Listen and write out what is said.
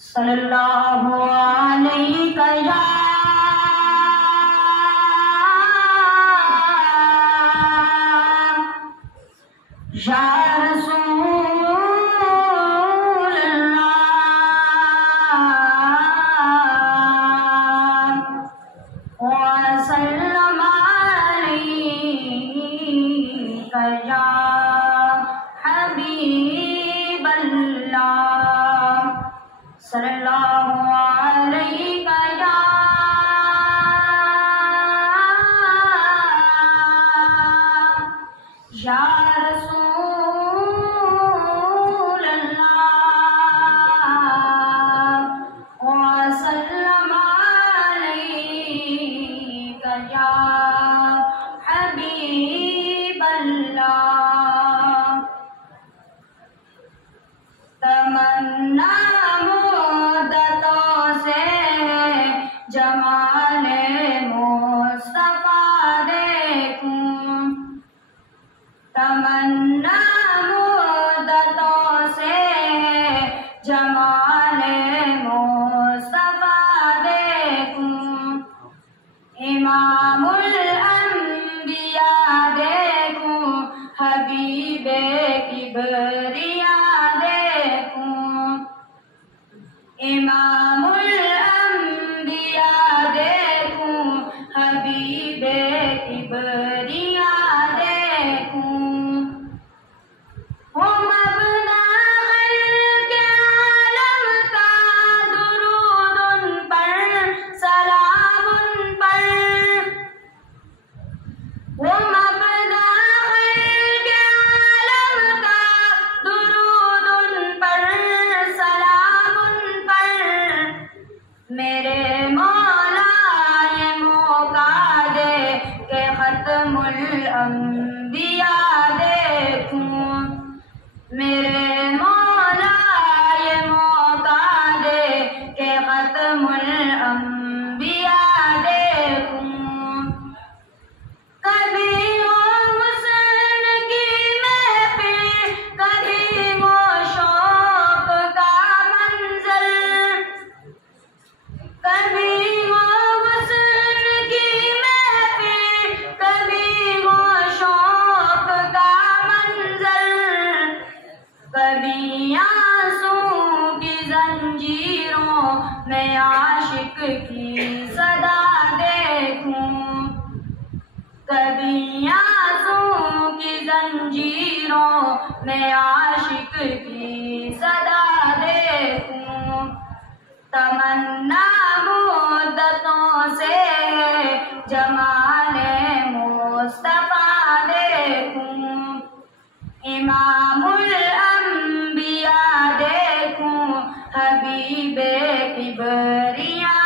صلی اللہ علیہ یا رسول اللہ وسلم علیک یا حبیب اللہ صلی اللہ علیہ یا رسول اللہ وسلم علیک یا حبیب اللہ تمنا مدتوں سے جمال مصطفیٰ دیکھوں تمنا مدتوں سے جمال مصطفیٰ دیکھوں امام الانبیاء دیکھوں حبیب کبریاء دیکھوں امام الانبیاء دیکھوں حبیب کبریاء دیکھوں وہ مبنا خلق عالم کا درود ان پر سلام ان پر وہ مبنا خلق عالم کا درود ان پر سلام ان پر میرے مولا یہ موقع دے کہ ختم الانبیاء دیکھوں میرے مولا یہ موقع دے کہ ختم الانبیاء دیکھوں کبھی وہ حسن کی محفل کبھی وہ شوق کا منظر کبھی وہ حسن کی محفل کبھی وہ شوق کا منظر کبھی آنسو کی زنجیروں میں عاشق کی صدا دیکھوں کبھی آنسو کی زنجیروں میں عاشق کی صدا دیکھوں تمنا مدتوں سے جمال مصطفیٰ دیکھوں امام الانبیاء دیکھوں حبیب کبریاء